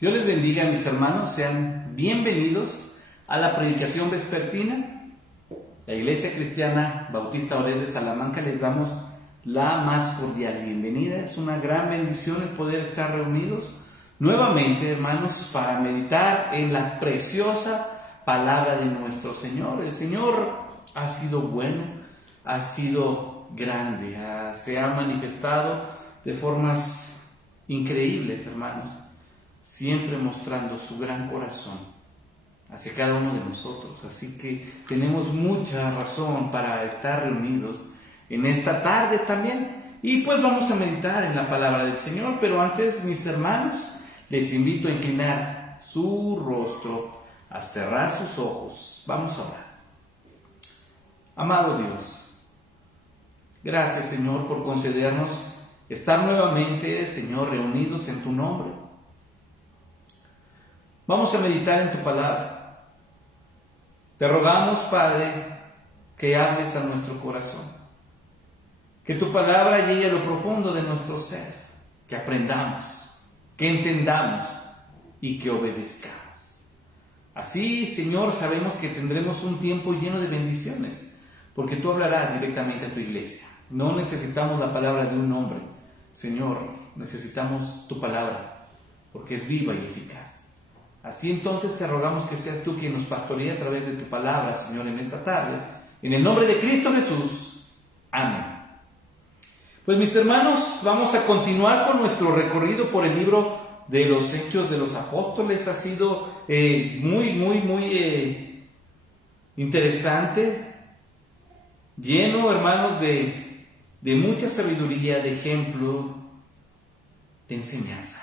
Dios les bendiga, mis hermanos, sean bienvenidos a la predicación vespertina. La Iglesia Cristiana Bautista Oreb de Salamanca les damos la más cordial bienvenida. Es una gran bendición el poder estar reunidos nuevamente, hermanos, para meditar en la preciosa palabra de nuestro Señor. El Señor ha sido bueno, ha sido grande, se ha manifestado de formas increíbles, hermanos, siempre mostrando su gran corazón hacia cada uno de nosotros. Así que tenemos mucha razón para estar reunidos en esta tarde también. Y pues vamos a meditar en la palabra del Señor, pero antes, mis hermanos, les invito a inclinar su rostro, a cerrar sus ojos. Vamos a orar. Amado Dios, gracias, Señor, por concedernos estar nuevamente, Señor, reunidos en tu nombre. Vamos a meditar en tu palabra. Te rogamos, Padre, que hables a nuestro corazón, que tu palabra llegue a lo profundo de nuestro ser, que aprendamos, que entendamos y que obedezcamos. Así, Señor, sabemos que tendremos un tiempo lleno de bendiciones, porque tú hablarás directamente a tu iglesia. No necesitamos la palabra de un hombre, Señor, necesitamos tu palabra, porque es viva y eficaz. Así entonces te rogamos que seas tú quien nos pastoree a través de tu palabra, Señor, en esta tarde. En el nombre de Cristo Jesús. Amén. Pues mis hermanos, vamos a continuar con nuestro recorrido por el libro de los Hechos de los Apóstoles. Ha sido muy interesante, lleno, hermanos, de mucha sabiduría, de ejemplo, de enseñanza.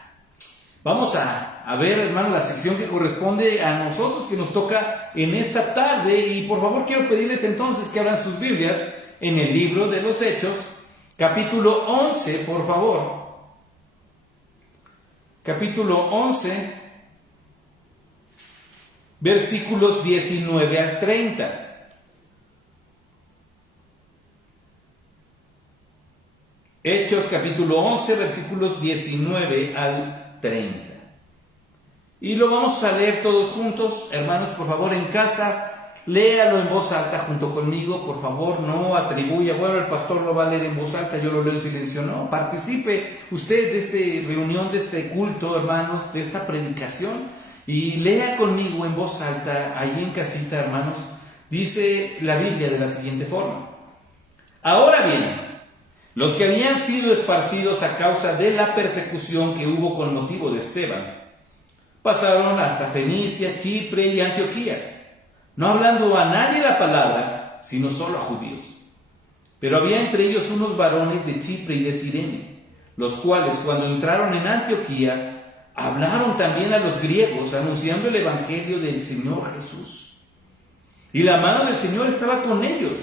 Vamos a ver, hermanos, la sección que corresponde a nosotros, que nos toca en esta tarde. Y por favor quiero pedirles entonces que abran sus Biblias en el libro de los Hechos, capítulo 11, por favor. Capítulo 11, versículos 19 al 30. Hechos, capítulo 11, versículos 19 al 30. Y lo vamos a leer todos juntos. Hermanos, por favor, en casa, léalo en voz alta junto conmigo, por favor. No atribuya, bueno, el pastor lo va a leer en voz alta, yo lo leo en silencio. No, participe usted de esta reunión, de este culto, hermanos, de esta predicación, y lea conmigo en voz alta, ahí en casita, hermanos. Dice la Biblia de la siguiente forma: ahora bien, los que habían sido esparcidos a causa de la persecución que hubo con motivo de Esteban, pasaron hasta Fenicia, Chipre y Antioquía, no hablando a nadie la palabra, sino solo a judíos. Pero había entre ellos unos varones de Chipre y de Cirene, los cuales, cuando entraron en Antioquía, hablaron también a los griegos, anunciando el evangelio del Señor Jesús. Y la mano del Señor estaba con ellos,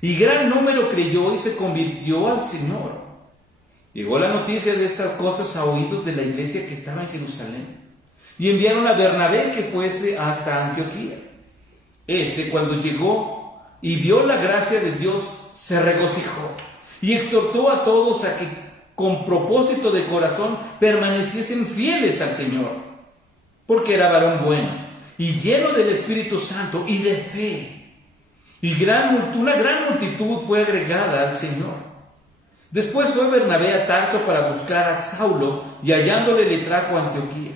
y gran número creyó y se convirtió al Señor. Llegó la noticia de estas cosas a oídos de la iglesia que estaba en Jerusalén, y enviaron a Bernabé que fuese hasta Antioquía. Cuando llegó y vio la gracia de Dios, se regocijó y exhortó a todos a que con propósito de corazón permaneciesen fieles al Señor, porque era varón bueno y lleno del Espíritu Santo y de fe. Y una gran multitud fue agregada al Señor. Después fue Bernabé a Tarso para buscar a Saulo, y hallándole le trajo a Antioquía.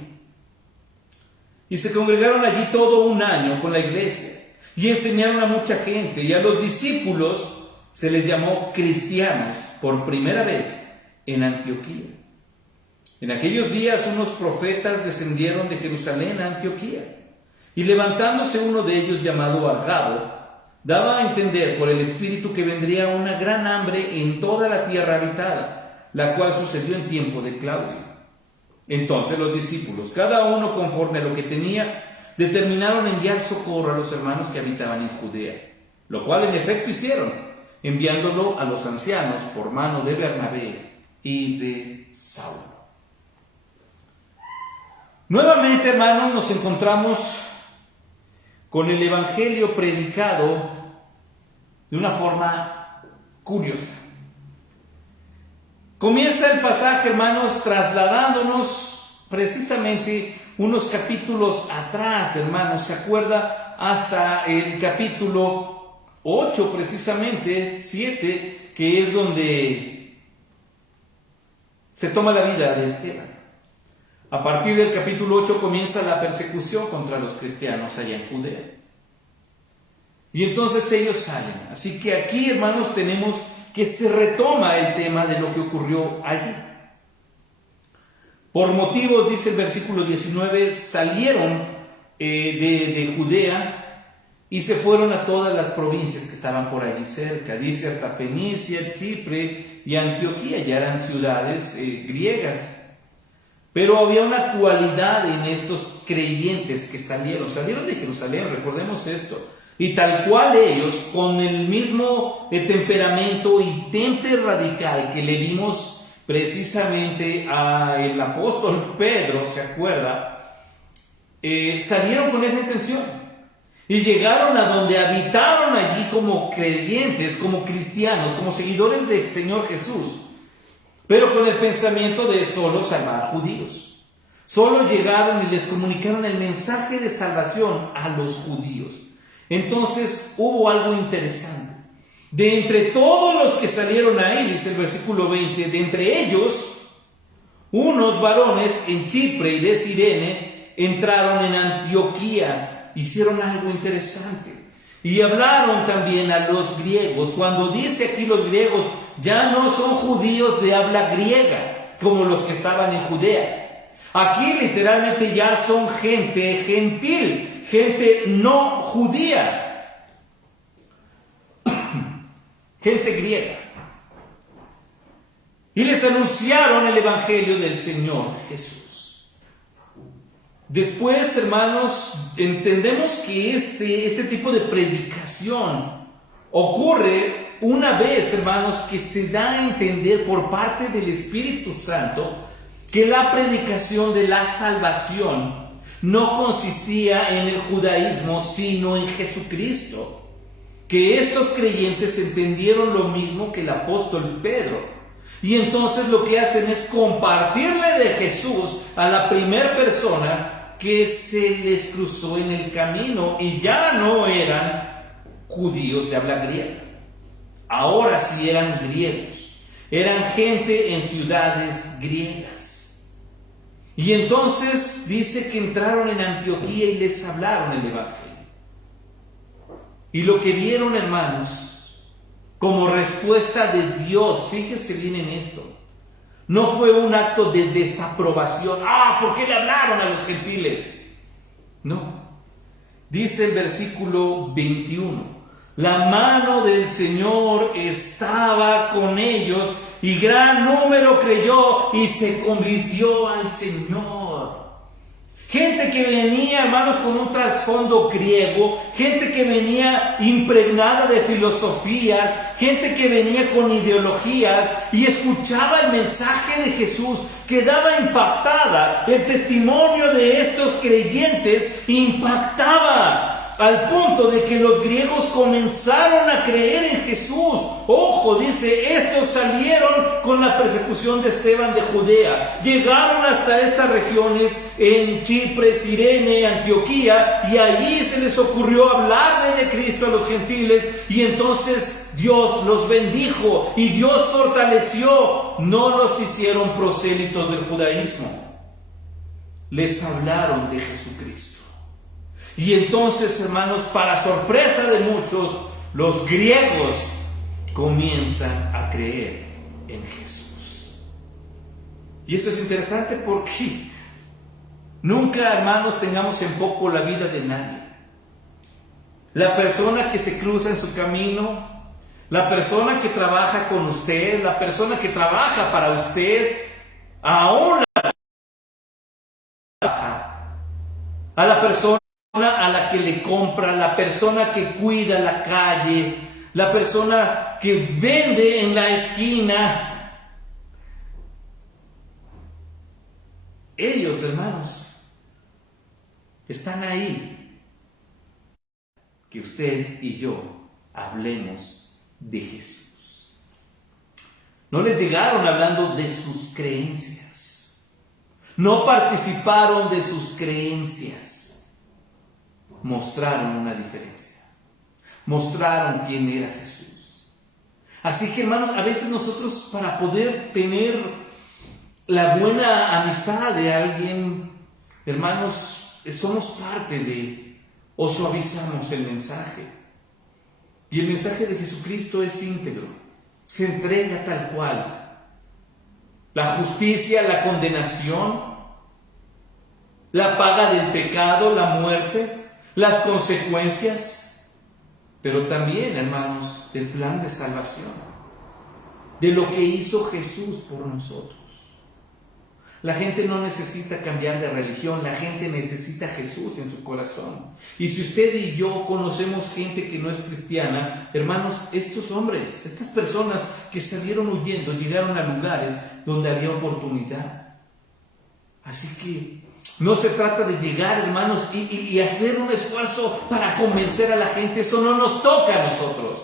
Y se congregaron allí todo un año con la iglesia, y enseñaron a mucha gente, y a los discípulos se les llamó cristianos por primera vez en Antioquía. En aquellos días unos profetas descendieron de Jerusalén a Antioquía, y levantándose uno de ellos llamado Agabo, daba a entender por el Espíritu que vendría una gran hambre en toda la tierra habitada, la cual sucedió en tiempo de Claudio. Entonces los discípulos, cada uno conforme a lo que tenía, determinaron enviar socorro a los hermanos que habitaban en Judea, lo cual en efecto hicieron, enviándolo a los ancianos por mano de Bernabé y de Saulo. Nuevamente, hermanos, nos encontramos con el Evangelio predicado de una forma curiosa. Comienza el pasaje, hermanos, trasladándonos precisamente unos capítulos atrás, hermanos, ¿se acuerda? Hasta el capítulo 8, precisamente, 7, que es donde se toma la vida de Esteban. A partir del capítulo 8 comienza la persecución contra los cristianos allá en Judea. Y entonces ellos salen. Así que aquí, hermanos, tenemos que se retoma el tema de lo que ocurrió allí. Por motivos, dice el versículo 19, salieron de Judea y se fueron a todas las provincias que estaban por allí cerca. Dice hasta Fenicia, Chipre y Antioquía, ya eran ciudades griegas. Pero había una cualidad en estos creyentes que salieron de Jerusalén, recordemos esto. Y tal cual ellos, con el mismo temperamento y temple radical que le vimos precisamente al apóstol Pedro, ¿se acuerda? Salieron con esa intención y llegaron a donde habitaron allí como creyentes, como cristianos, como seguidores del Señor Jesús, pero con el pensamiento de solo salvar judíos. Solo llegaron y les comunicaron el mensaje de salvación a los judíos. Entonces hubo algo interesante. De entre todos los que salieron ahí, dice el versículo 20, de entre ellos, unos varones en Chipre y de Cirene entraron en Antioquía, hicieron algo interesante. Y hablaron también a los griegos. Cuando dice aquí los griegos, ya no son judíos de habla griega, como los que estaban en Judea. Aquí literalmente ya son gente gentil, gente no judía, gente griega. Y les anunciaron el evangelio del Señor Jesús. Después, hermanos, entendemos que este tipo de predicación ocurre una vez, hermanos, que se da a entender por parte del Espíritu Santo que la predicación de la salvación no consistía en el judaísmo, sino en Jesucristo. Que estos creyentes entendieron lo mismo que el apóstol Pedro. Y entonces lo que hacen es compartirle de Jesús a la primera persona que se les cruzó en el camino. Y ya no eran judíos de habla griega. Ahora sí eran griegos. Eran gente en ciudades griegas. Y entonces dice que entraron en Antioquía y les hablaron el evangelio. Y lo que vieron, hermanos, como respuesta de Dios, fíjese bien en esto, no fue un acto de desaprobación. ¿Por qué le hablaron a los gentiles? No. Dice el versículo 21. La mano del Señor estaba con ellos y gran número creyó y se convirtió al Señor. Gente que venía, hermanos, con un trasfondo griego, gente que venía impregnada de filosofías, gente que venía con ideologías y escuchaba el mensaje de Jesús, quedaba impactada. El testimonio de estos creyentes impactaba al punto de que los griegos comenzaron a creer en Jesús. Ojo, dice, estos salieron con la persecución de Esteban de Judea, llegaron hasta estas regiones en Chipre, Cirene, Antioquía, y allí se les ocurrió hablarle de Cristo a los gentiles, y entonces Dios los bendijo y Dios fortaleció. No los hicieron prosélitos del judaísmo, les hablaron de Jesucristo. Y entonces, hermanos, para sorpresa de muchos, los griegos comienzan a creer en Jesús. Y esto es interesante porque nunca, hermanos, tengamos en poco la vida de nadie. La persona que se cruza en su camino, la persona que trabaja con usted, la persona que trabaja para usted, aún a la persona a la que le compra, la persona que cuida la calle, la persona que vende en la esquina. Ellos, hermanos, están ahí. Que usted y yo hablemos de Jesús. No les llegaron hablando de sus creencias. no participaron de sus creencias, mostraron una diferencia, mostraron quién era Jesús. Así que, hermanos, a veces nosotros, para poder tener la buena amistad de alguien, hermanos, somos parte de, o suavizamos el mensaje. Y el mensaje de Jesucristo es íntegro, se entrega tal cual. La justicia, la condenación, la paga del pecado, la muerte, las consecuencias, pero también, hermanos, del plan de salvación, de lo que hizo Jesús por nosotros. La gente no necesita cambiar de religión, la gente necesita a Jesús en su corazón. Y si usted y yo conocemos gente que no es cristiana, hermanos, estos hombres, estas personas que salieron huyendo, llegaron a lugares donde había oportunidad. Así que no se trata de llegar, hermanos, y hacer un esfuerzo para convencer a la gente. Eso no nos toca a nosotros.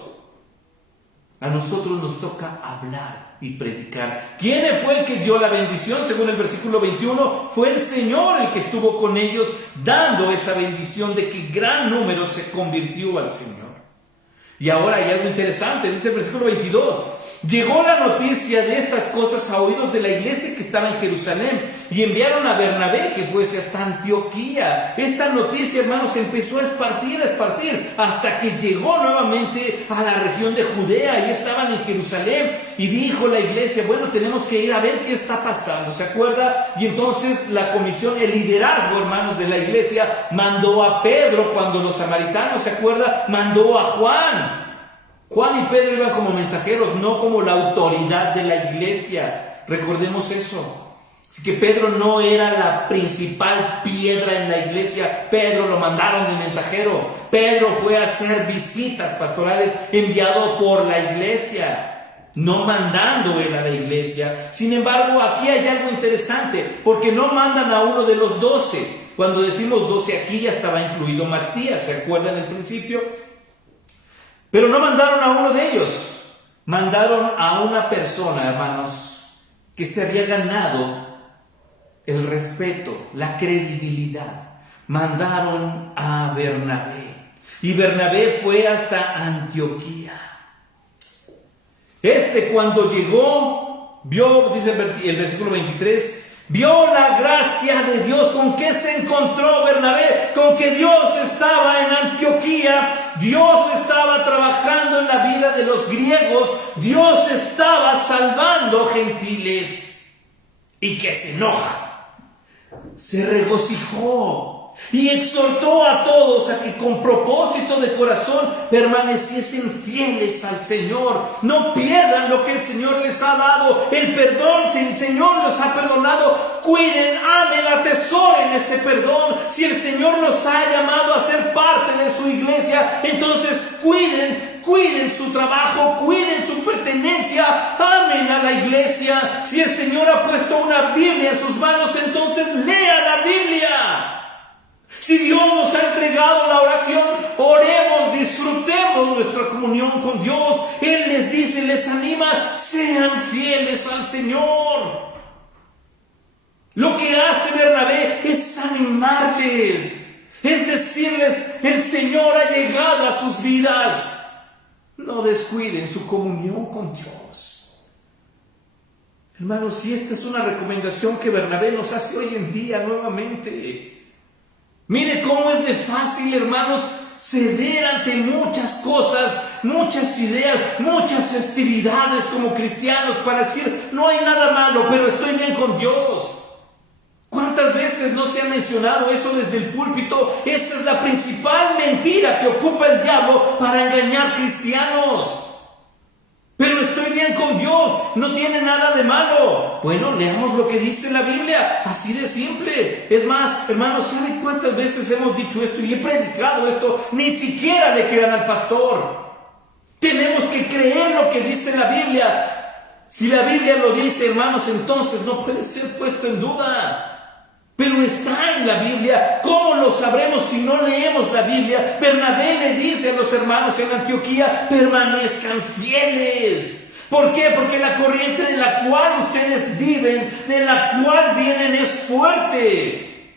A nosotros nos toca hablar y predicar. ¿Quién fue el que dio la bendición? Según el versículo 21, fue el Señor el que estuvo con ellos dando esa bendición de que gran número se convirtió al Señor. Y ahora hay algo interesante, dice el versículo 22. Llegó la noticia de estas cosas a oídos de la iglesia que estaba en Jerusalén y enviaron a Bernabé que fuese hasta Antioquía. Esta noticia, hermanos, empezó a esparcir hasta que llegó nuevamente a la región de Judea y estaban en Jerusalén. Y dijo la iglesia, bueno, tenemos que ir a ver qué está pasando, ¿se acuerda? Y entonces la comisión, el liderazgo, hermanos, de la iglesia mandó a Pedro cuando los samaritanos, ¿se acuerda? Mandó a Juan. Juan y Pedro iban como mensajeros, no como la autoridad de la iglesia. Recordemos eso. Así que Pedro no era la principal piedra en la iglesia. Pedro lo mandaron de mensajero. Pedro fue a hacer visitas pastorales enviado por la iglesia, no mandando él a la iglesia. Sin embargo, aquí hay algo interesante, porque no mandan a uno de los 12. Cuando decimos 12, aquí ya estaba incluido Matías, ¿se acuerdan al principio? Pero no mandaron a uno de ellos, mandaron a una persona, hermanos, que se había ganado el respeto, la credibilidad. Mandaron a Bernabé. Y Bernabé fue hasta Antioquía. Cuando llegó, vio, dice el versículo 23, vio la gracia de Dios. ¿Con qué se encontró Bernabé? Con que Dios estaba en Antioquía, Dios estaba trabajando en la vida de los griegos, Dios estaba salvando gentiles. Y que se enoja, se regocijó y exhortó a todos a que con propósito de corazón permaneciesen fieles al Señor. No pierdan lo que el Señor les ha dado, el perdón. Si el Señor los ha perdonado, cuiden, amen, atesoren ese perdón. Si el Señor los ha llamado a ser parte de su iglesia, entonces cuiden su trabajo, cuiden su pertenencia, amen a la iglesia. Si el Señor ha puesto una Biblia en sus manos, entonces lea la Biblia. Si Dios nos ha entregado la oración, oremos, disfrutemos nuestra comunión con Dios. Él les dice, les anima, sean fieles al Señor. Lo que hace Bernabé es animarles, es decirles, el Señor ha llegado a sus vidas. No descuiden su comunión con Dios. Hermanos, y esta es una recomendación que Bernabé nos hace hoy en día nuevamente. Mire cómo es de fácil, hermanos, ceder ante muchas cosas, muchas ideas, muchas festividades como cristianos para decir, no hay nada malo, pero estoy bien con Dios. ¿Cuántas veces no se ha mencionado eso desde el púlpito? Esa es la principal mentira que ocupa el diablo para engañar cristianos. Pero estoy bien con Dios, no tiene nada de malo. Bueno, leamos lo que dice la Biblia, así de simple. Es más, hermanos, ¿saben cuántas veces hemos dicho esto y he predicado esto? Ni siquiera le crean al pastor. Tenemos que creer lo que dice la Biblia. Si la Biblia lo dice, hermanos, entonces no puede ser puesto en duda. Pero está en la Biblia. ¿Cómo lo sabremos si no leemos la Biblia? Bernabé le dice a los hermanos en Antioquía, permanezcan fieles. ¿Por qué? Porque la corriente de la cual ustedes viven, de la cual vienen, es fuerte.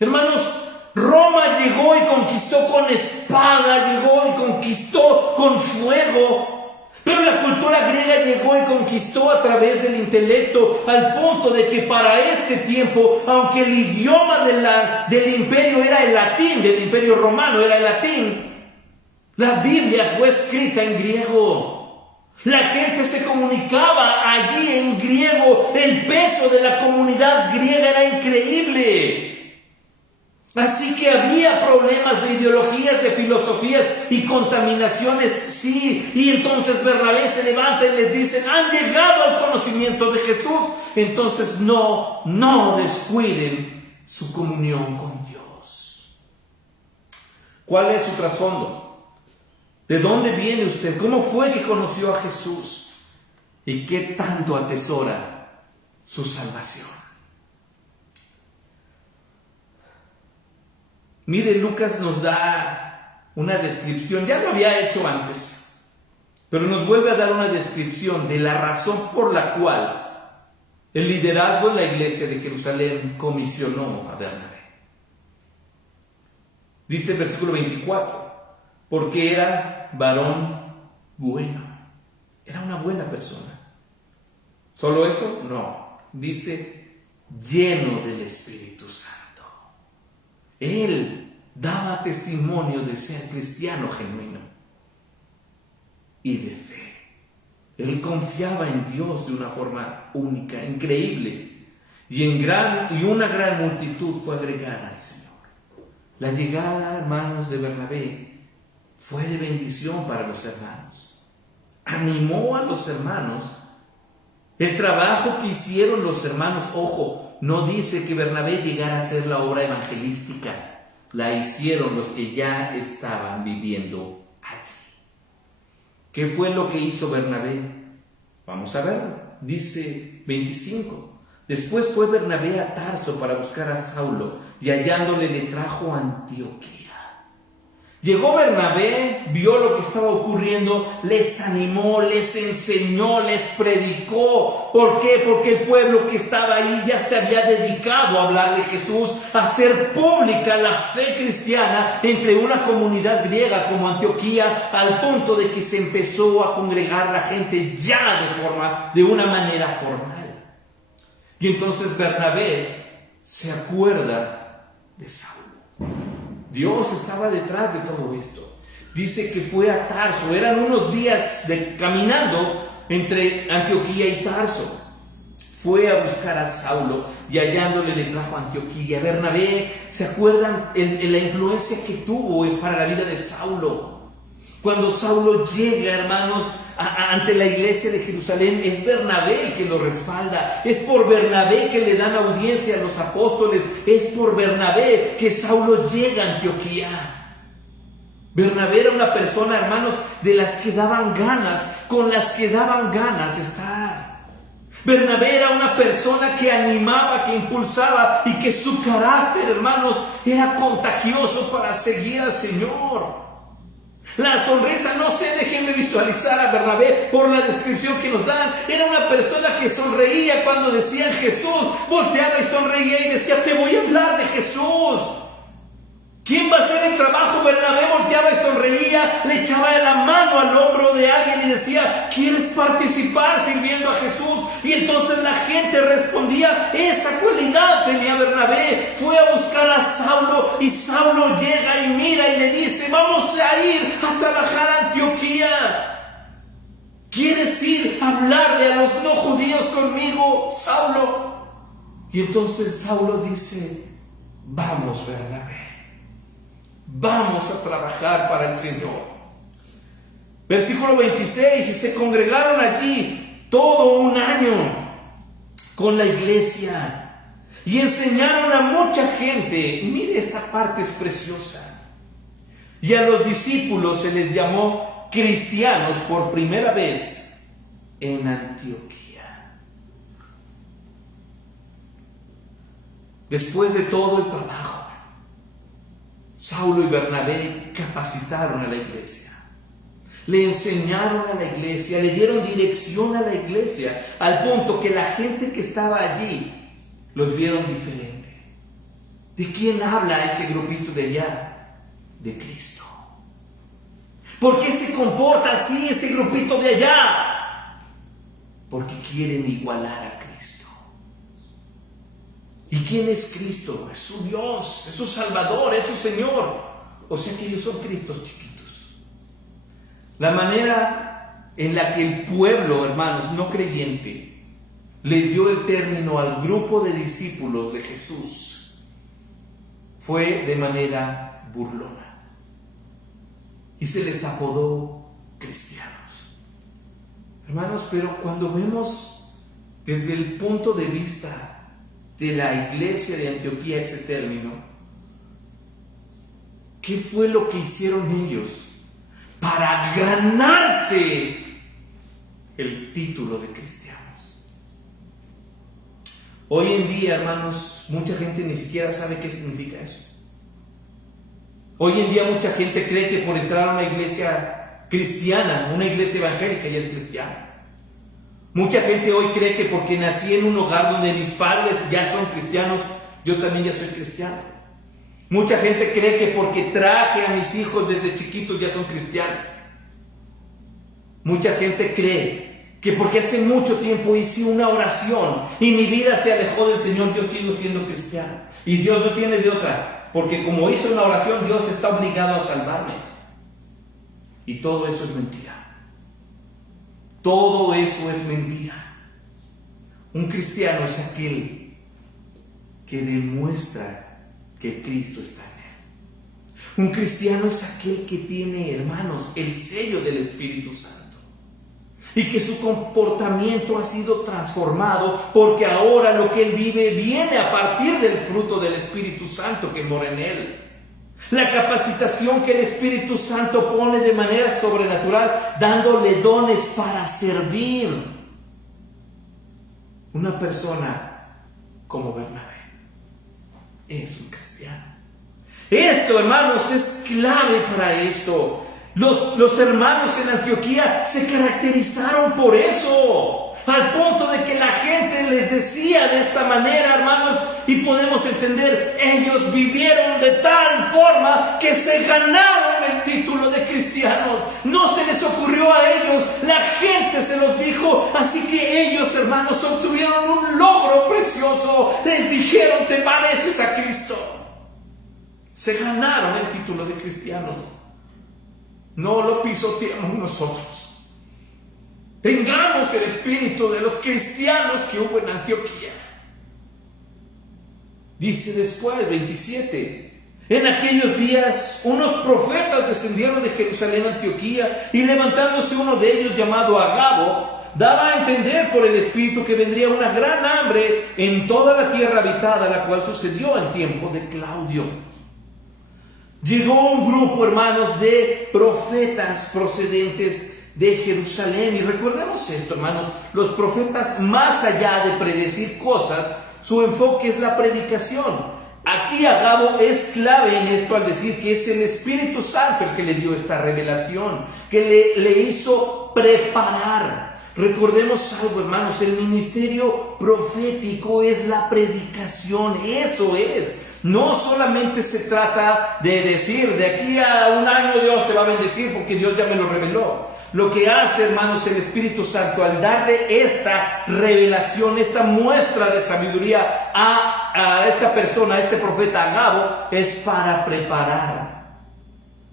Hermanos, Roma llegó y conquistó con espada, llegó y conquistó con fuego. Pero la cultura griega llegó y conquistó a través del intelecto, al punto de que para este tiempo, aunque el idioma del imperio era el latín, del imperio romano era el latín, la Biblia fue escrita en griego. La gente se comunicaba allí en griego. El peso de la comunidad griega era increíble. Así que había problemas de ideologías, de filosofías y contaminaciones, sí. Y entonces Bernabé se levanta y les dice: han llegado al conocimiento de Jesús. Entonces no descuiden su comunión con Dios. ¿Cuál es su trasfondo? ¿De dónde viene usted? ¿Cómo fue que conoció a Jesús? ¿Y qué tanto atesora su salvación? Mire, Lucas nos da una descripción, ya lo había hecho antes, pero nos vuelve a dar una descripción de la razón por la cual el liderazgo en la iglesia de Jerusalén comisionó a Bernabé. Dice el versículo 24, porque era varón bueno, era una buena persona. ¿Solo eso? No, dice lleno del Espíritu Santo. Él daba testimonio de ser cristiano genuino y de fe. Él confiaba en Dios de una forma única, increíble, y una gran multitud fue agregada al Señor. La llegada, hermanos, de Bernabé fue de bendición para los hermanos. Animó a los hermanos. El trabajo que hicieron los hermanos, ojo, no dice que Bernabé llegara a hacer la obra evangelística. La hicieron los que ya estaban viviendo allí. ¿Qué fue lo que hizo Bernabé? Vamos a verlo. Dice 25. Después fue Bernabé a Tarso para buscar a Saulo y hallándole le trajo a Antioquía. Llegó Bernabé, vio lo que estaba ocurriendo, les animó, les enseñó, les predicó. ¿Por qué? Porque el pueblo que estaba ahí ya se había dedicado a hablar de Jesús, a hacer pública la fe cristiana entre una comunidad griega como Antioquía, al punto de que se empezó a congregar la gente ya de una manera formal. Y entonces Bernabé se acuerda de Saulo. Dios estaba detrás de todo esto. Dice que fue a Tarso. Eran unos días caminando entre Antioquía y Tarso. Fue a buscar a Saulo y hallándole le trajo a Antioquía. Bernabé, ¿se acuerdan la influencia que tuvo para la vida de Saulo? Cuando Saulo llega, hermanos, ante la iglesia de Jerusalén, es Bernabé el que lo respalda. Es por Bernabé que le dan audiencia a los apóstoles. Es por Bernabé que Saulo llega a Antioquía. Bernabé era una persona, hermanos, de las que daban ganas, con las que daban ganas estar. Bernabé era una persona que animaba, que impulsaba y que su carácter, hermanos, era contagioso para seguir al Señor. La sonrisa, no sé, déjenme visualizar a Bernabé por la descripción que nos dan. Era una persona que sonreía cuando decían Jesús, volteaba y sonreía y decía: te voy a hablar de Jesús. ¿Quién va a hacer el trabajo? Bernabé volteaba y sonreía, le echaba la mano al hombro de alguien y decía: ¿quieres participar sirviendo a Jesús? Y entonces la gente respondía. Esa cualidad tenía Bernabé. Fue a buscar a Saulo y Saulo llega y mira y le dice: vamos a ir a trabajar a Antioquía. ¿Quieres ir a hablarle a los no judíos conmigo, Saulo? Y entonces Saulo dice: vamos, Bernabé. Vamos a trabajar para el Señor. Versículo 26. Y se congregaron allí todo un año con la iglesia y enseñaron a mucha gente. Y mire, esta parte es preciosa. Y a los discípulos se les llamó cristianos por primera vez en Antioquía. Después de todo el trabajo, Saulo y Bernabé capacitaron a la iglesia. Le enseñaron a la iglesia, le dieron dirección a la iglesia, al punto que la gente que estaba allí los vieron diferente. ¿De quién habla ese grupito de allá? De Cristo. ¿Por qué se comporta así ese grupito de allá? Porque quieren igualar a Cristo. ¿Y quién es Cristo? Es su Dios, es su Salvador, es su Señor. O sea que ellos son Cristos chiquitos. La manera en la que el pueblo, hermanos, no creyente, le dio el término al grupo de discípulos de Jesús fue de manera burlona. Y se les apodó cristianos. Hermanos, pero cuando vemos desde el punto de vista de la iglesia de Antioquía ese término, ¿qué fue lo que hicieron ellos para ganarse el título de cristianos? Hoy en día, hermanos, mucha gente ni siquiera sabe qué significa eso. Hoy en día mucha gente cree que por entrar a una iglesia cristiana, una iglesia evangélica, ya es cristiana. Mucha gente hoy cree que porque nací en un hogar donde mis padres ya son cristianos, yo también ya soy cristiano. Mucha gente cree que porque traje a mis hijos desde chiquitos ya son cristianos. Mucha gente cree que porque hace mucho tiempo hice una oración y mi vida se alejó del Señor, yo sigo siendo cristiano. Y Dios no tiene de otra, porque como hice una oración, Dios está obligado a salvarme. Y todo eso es mentira. Todo eso es mentira. Un cristiano es aquel que demuestra que Cristo está en él. Un cristiano es aquel que tiene, hermanos, el sello del Espíritu Santo. Y que su comportamiento ha sido transformado porque ahora lo que él vive viene a partir del fruto del Espíritu Santo que mora en él. La capacitación que el Espíritu Santo pone de manera sobrenatural, dándole dones para servir. Una persona como Bernabé es un cristiano. Esto, hermanos, es clave para esto. Los hermanos en Antioquía se caracterizaron por eso, al punto de que la gente les decía de esta manera, hermanos, y podemos entender, ellos vivieron de tal forma que se ganaron el título de cristianos. No se les ocurrió a ellos, la gente se los dijo, así que ellos, hermanos, obtuvieron un logro precioso. Les dijeron, te pareces a Cristo. Se ganaron el título de cristianos. No lo pisoteamos nosotros. Tengamos el espíritu de los cristianos que hubo en Antioquía. Dice después, 27. En aquellos días, unos profetas descendieron de Jerusalén a Antioquía, y levantándose uno de ellos, llamado Agabo, daba a entender por el Espíritu que vendría una gran hambre en toda la tierra habitada, la cual sucedió en tiempo de Claudio. Llegó un grupo, hermanos, de profetas procedentes de Jerusalén. Y recordemos esto, hermanos, los profetas, más allá de predecir cosas, su enfoque es la predicación. Aquí Agabo es clave en esto al decir que es el Espíritu Santo el que le dio esta revelación, que le hizo preparar. Recordemos algo, hermanos, el ministerio profético es la predicación, eso es. No solamente se trata de decir, de aquí a un año Dios te va a bendecir porque Dios ya me lo reveló. Lo que hace, hermanos, el Espíritu Santo al darle esta revelación, esta muestra de sabiduría a esta persona, a este profeta Agabo, es para preparar.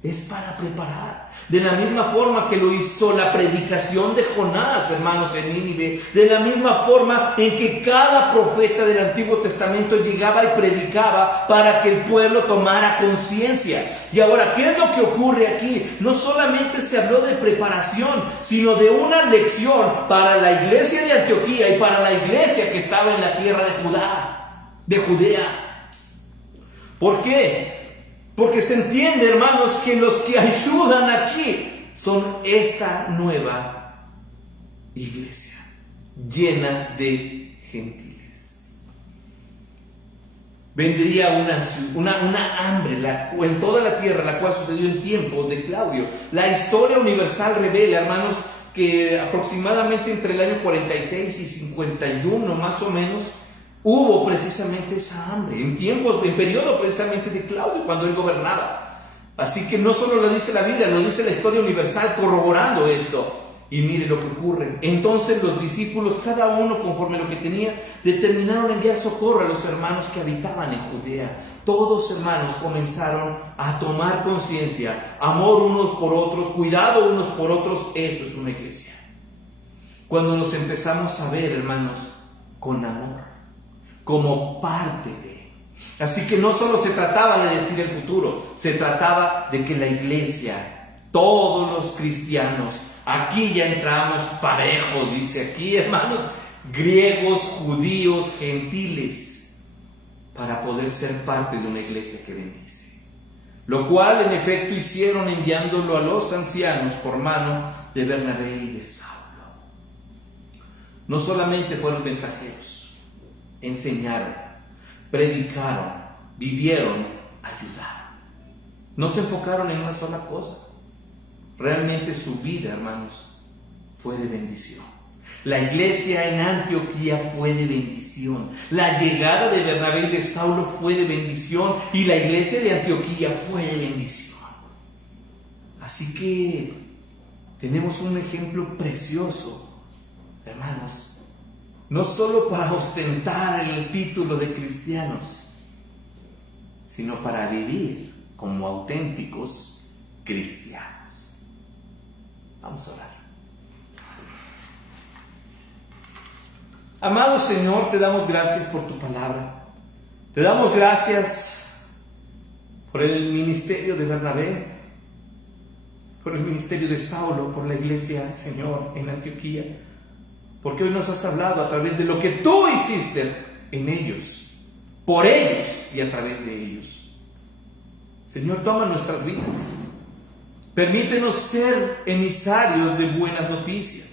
Es para preparar. De la misma forma que lo hizo la predicación de Jonás, hermanos, en Nínive. De la misma forma en que cada profeta del Antiguo Testamento llegaba y predicaba para que el pueblo tomara conciencia. Y ahora, ¿qué es lo que ocurre aquí? No solamente se habló de preparación, sino de una lección para la iglesia de Antioquía y para la iglesia que estaba en la tierra de Judea. ¿Por qué? Porque se entiende, hermanos, que los que ayudan aquí son esta nueva iglesia llena de gentiles. vendría una hambre en toda la tierra, la cual sucedió en tiempos de Claudio. La historia universal revela, hermanos, que aproximadamente entre el año 46 y 51 más o menos hubo precisamente esa hambre, en periodo precisamente de Claudio, cuando él gobernaba. Así que no solo lo dice la Biblia, lo dice la historia universal corroborando esto. Y mire lo que ocurre. Entonces los discípulos, cada uno conforme a lo que tenía, determinaron enviar socorro a los hermanos que habitaban en Judea. Todos, hermanos, comenzaron a tomar conciencia, amor unos por otros, cuidado unos por otros. Eso es una iglesia. Cuando nos empezamos a ver, hermanos, con amor, como parte de. Así que no solo se trataba de decir el futuro, se trataba de que la iglesia, todos los cristianos, aquí ya entramos parejo, dice aquí, hermanos, griegos, judíos, gentiles, para poder ser parte de una iglesia que bendice. Lo cual en efecto hicieron enviándolo a los ancianos por mano de Bernabé y de Saulo. No solamente fueron mensajeros, enseñaron, predicaron, vivieron, ayudaron. No se enfocaron en una sola cosa. Realmente su vida, hermanos, fue de bendición. La iglesia en Antioquía fue de bendición. La llegada de Bernabé y de Saulo fue de bendición. Y la iglesia de Antioquía fue de bendición. Así que tenemos un ejemplo precioso, hermanos. No solo para ostentar el título de cristianos, sino para vivir como auténticos cristianos. Vamos a orar. Amado Señor, te damos gracias por tu palabra. Te damos gracias por el ministerio de Bernabé, por el ministerio de Saulo, por la iglesia, Señor, en Antioquía. Porque hoy nos has hablado a través de lo que tú hiciste en ellos, por ellos y a través de ellos. Señor, toma nuestras vidas. Permítenos ser emisarios de buenas noticias.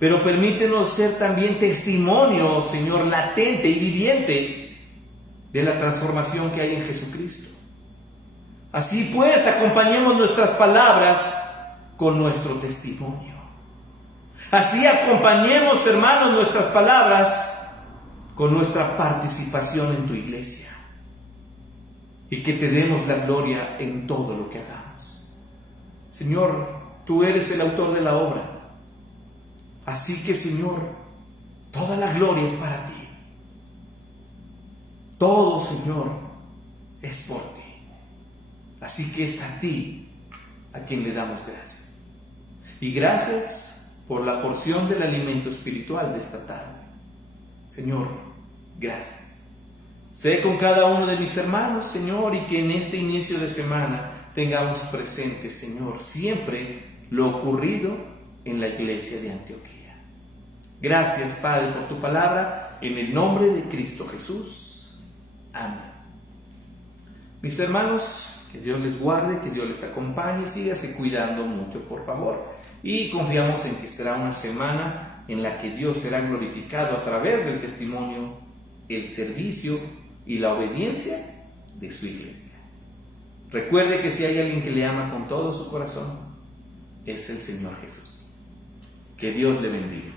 Pero permítenos ser también testimonio, Señor, latente y viviente de la transformación que hay en Jesucristo. Así pues, acompañemos nuestras palabras con nuestro testimonio. Así acompañemos, hermanos, nuestras palabras con nuestra participación en tu iglesia. Y que te demos la gloria en todo lo que hagamos. Señor, tú eres el autor de la obra. Así que, Señor, toda la gloria es para ti. Todo, Señor, es por ti. Así que es a ti a quien le damos gracias. Y gracias por la porción del alimento espiritual de esta tarde. Señor, gracias. Sé con cada uno de mis hermanos, Señor, y que en este inicio de semana tengamos presente, Señor, siempre lo ocurrido en la iglesia de Antioquía. Gracias, Padre, por tu palabra, en el nombre de Cristo Jesús. Amén. Mis hermanos, que Dios les guarde, que Dios les acompañe, sígase cuidando mucho, por favor. Y confiamos en que será una semana en la que Dios será glorificado a través del testimonio, el servicio y la obediencia de su iglesia. Recuerde que si hay alguien que le ama con todo su corazón, es el Señor Jesús. Que Dios le bendiga.